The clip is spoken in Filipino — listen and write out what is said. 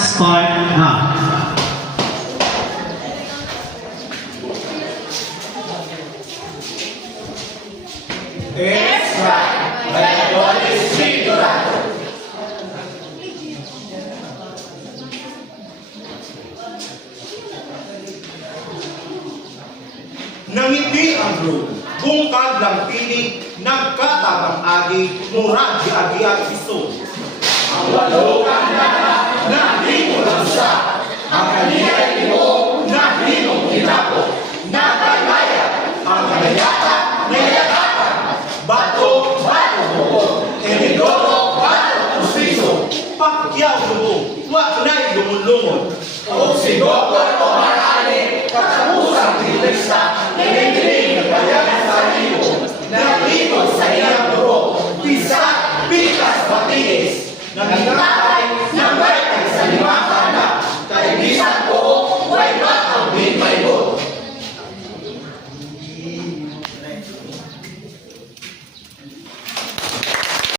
start na. It's right. Let God is free to right. Nangiti ang group, bungkag ng pinig, nagkatag ang agi, murag di agi at iso. Ang walukang na di mo lang siya, ang kaniyay mo na di mo kinapo, nakalaya, ang kalayata, nayatakan, bato, bato mo, enidoro, bato, pusiso, pakyaw mo, wak